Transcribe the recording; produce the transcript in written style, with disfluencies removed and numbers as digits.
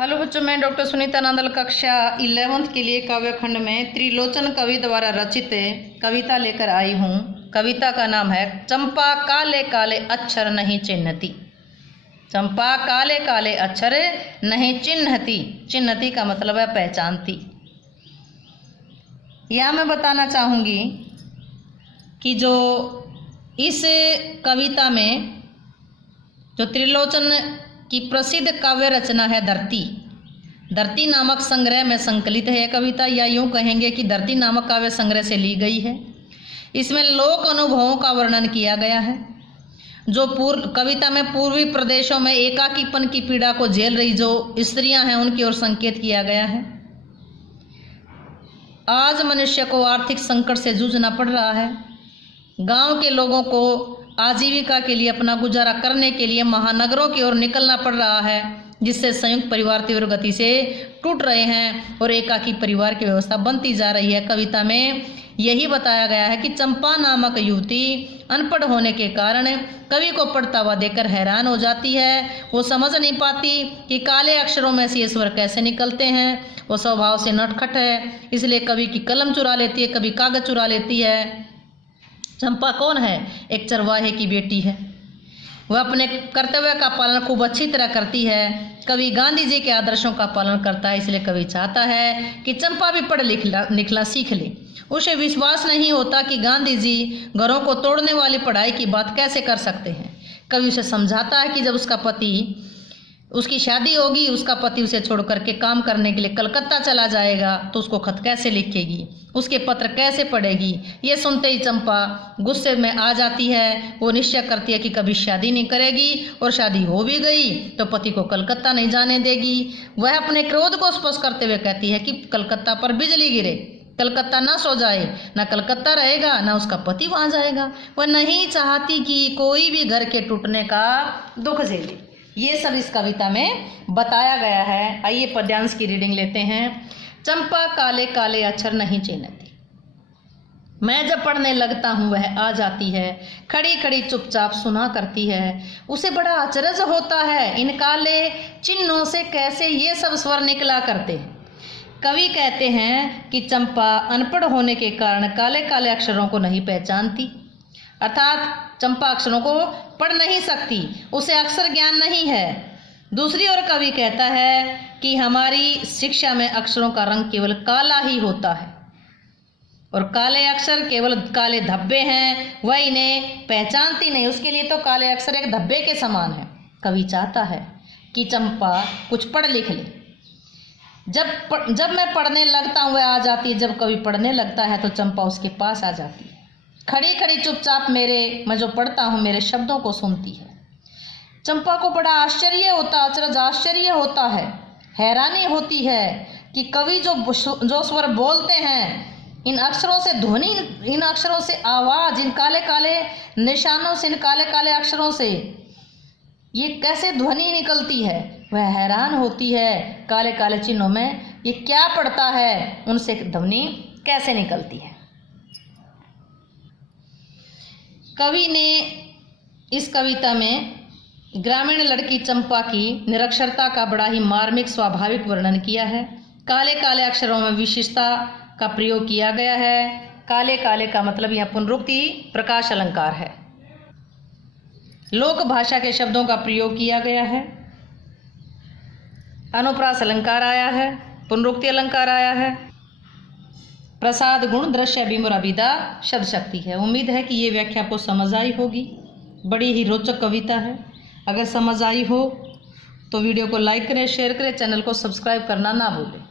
Hello बच्चों, मैं doctor Sunita Nandal कक्षा 11th के लिए काव्य खंड में त्रिलोचन कवि द्वारा रचित कविता लेकर आई हूँ। कविता का नाम है चंपा काले काले अक्षर नहीं चिन्हती। चंपा काले काले अक्षर नहीं चिन्हती। चिन्हती का मतलब है पहचानती। यहाँ मैं बताना चाहूँगी कि जो इस कविता में जो त्रिलोचन की प्रसिद्ध काव्य रचना है धरती नामक संग्रह में संकलित है कविता, या यूँ कहेंगे कि धरती नामक काव्य संग्रह से ली गई है। इसमें लोक अनुभवों का वर्णन किया गया है। जो कविता में पूर्वी प्रदेशों में एकाकीपन की पीड़ा को झेल रही जो स्त्रियां हैं उनकी ओर संकेत किया गया है। आज मनुष्य को आर्थिक संकट से जूझना पड़ रहा है। गांव के लोगों को आजीविका के लिए, अपना गुजारा करने के लिए महानगरों की ओर निकलना पड़ रहा है, जिससे संयुक्त परिवार तीव्र गति से टूट रहे हैं और एकाकी परिवार की व्यवस्था बनती जा रही है। कविता में यही बताया गया है कि चंपा नामक युवती अनपढ़ होने के कारण कवि को पढ़ता हुआ देखकर हैरान हो जाती है। वो समझ नहीं पाती कि काले अक्षरों में से स्वर कैसे निकलते हैं। वो स्वभाव से नटखट है, इसलिए कवि की कलम चुरा लेती है, कभी कागज चुरा लेती है। चंपा कौन है? एक चरवाहे की बेटी है। वह अपने कर्तव्य का पालन खूब अच्छी तरह करती है। कवि गांधी जी के आदर्शों का पालन करता है, इसलिए कवि चाहता है कि चंपा भी पढ़ लिखना सीख ले। उसे विश्वास नहीं होता कि गांधी जी घरों को तोड़ने वाली पढ़ाई की बात कैसे कर सकते हैं। कवि उसे समझाता है कि जब उसकी शादी होगी, उसका पति उसे छोड़ करके काम करने के लिए कलकत्ता चला जाएगा, तो उसको खत कैसे लिखेगी, उसके पत्र कैसे पढ़ेगी। ये सुनते ही चंपा गुस्से में आ जाती है। वो निश्चय करती है कि कभी शादी नहीं करेगी, और शादी हो भी गई तो पति को कलकत्ता नहीं जाने देगी। वह अपने क्रोध को स्पष्ट करते हुए कहती है कि कलकत्ता पर बिजली गिरे, कलकत्ता ना सो जाए, ना कलकत्ता रहेगा, ना उसका पति वहाँ जाएगा। वह नहीं चाहती कि कोई भी घर के टूटने का दुख झेले। ये सब इस कविता में बताया गया है। आइए पद्यांश की रीडिंग लेते हैं। चंपा काले काले अक्षर नहीं चिन्हती, मैं जब पढ़ने लगता हूँ वह आ जाती है, खड़ी खड़ी चुपचाप सुना करती है। उसे बड़ा अचरज होता है, इन काले चिन्हों से कैसे ये सब स्वर निकला करते हैं। कवि कहते हैं कि चंपा अनपढ़ होने के कारण काले काले अक्षरों को नहीं पहचानती, अर्थात चंपा अक्षरों को पढ़ नहीं सकती, उसे अक्षर ज्ञान नहीं है। दूसरी ओर कवि कहता है कि हमारी शिक्षा में अक्षरों का रंग केवल काला ही होता है, और काले अक्षर केवल काले धब्बे हैं, वह इन्हें पहचानती नहीं। उसके लिए तो काले अक्षर एक धब्बे के समान है। कवि चाहता है कि चंपा कुछ पढ़ लिख ले। जब मैं पढ़ने लगता हूँ वह आ जाती है। जब कवि पढ़ने लगता है तो चंपा उसके पास आ जाती है, खड़ी खड़ी चुपचाप मैं जो पढ़ता हूँ मेरे शब्दों को सुनती है। चंपा को बड़ा आश्चर्य होता है, हैरानी होती है कि कवि जो स्वर बोलते हैं, इन अक्षरों से ध्वनि, इन अक्षरों से आवाज़, इन काले काले निशानों से, इन काले काले अक्षरों से ये कैसे ध्वनि निकलती है। वह हैरान होती है, काले काले चिन्हों में ये क्या पढ़ता है, उनसे ध्वनि कैसे निकलती है। कवि ने इस कविता में ग्रामीण लड़की चंपा की निरक्षरता का बड़ा ही मार्मिक स्वाभाविक वर्णन किया है। काले काले अक्षरों में विशिष्टता का प्रयोग किया गया है। काले काले का मतलब यह पुनरुक्ति प्रकाश अलंकार है। लोक भाषा के शब्दों का प्रयोग किया गया है। अनुप्रास अलंकार आया है, पुनरुक्ति अलंकार आया है। प्रसाद गुण दृश्य विमुर अभिदा शब्द शक्ति है। उम्मीद है कि ये व्याख्या आपको समझ आई होगी। बड़ी ही रोचक कविता है। अगर समझ आई हो तो वीडियो को लाइक करें, शेयर करें, चैनल को सब्सक्राइब करना ना भूलें।